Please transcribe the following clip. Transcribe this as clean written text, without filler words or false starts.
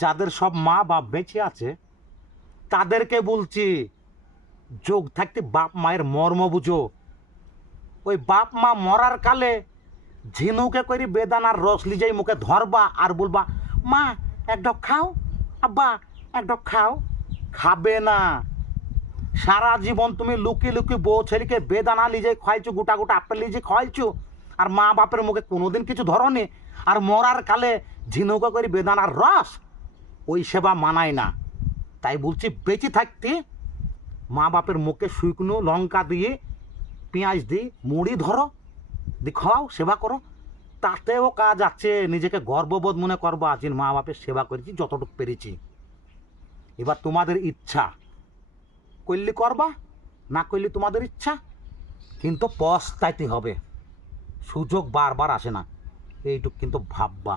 যাদের সব মা বাপ বেঁচে আছে তাদেরকে বলছি, যোগ থাকতে বাপ মায়ের মর্ম বুঝো। ওই বাপ মা মরার কালে ঝিনুকে করে বেদানার রস লিজাই মুখে ধরবা আর বলবা, মা এক ঢক খাও, আব্বা এক ঢক খাও। খাবে না। সারা জীবন তুমি লুকিয়ে লুকিয়ে বউ ছেলেকে বেদানা লিজে খাইছো, গোটা গোটা আপেল লিজে খাইছো, আর মা বাপের মুখে কোনোদিন কিছু ধরনি। আর মরার কালে ঝিনুকা করে বেদানার রস, ওই সেবা মানায় না। তাই বলছি বেঁচে থাকতে মা বাপের মুখে শুকনো লঙ্কা দিয়ে পেঁয়াজ দিয়ে মুড়ি ধরো, দিয়ে খাওয়াও, সেবা করো। তাতেও কাজ আছে। নিজেকে গর্ববোধ মনে করবা যে মা বাপের সেবা করেছি যতটুকু পেরেছি। এবার তোমাদের ইচ্ছা, করলে করবা, না করলে তোমাদের ইচ্ছা, কিন্তু পস্তাইতে হবে। সুযোগ বারবার আসে না, এইটুক কিন্তু ভাববা।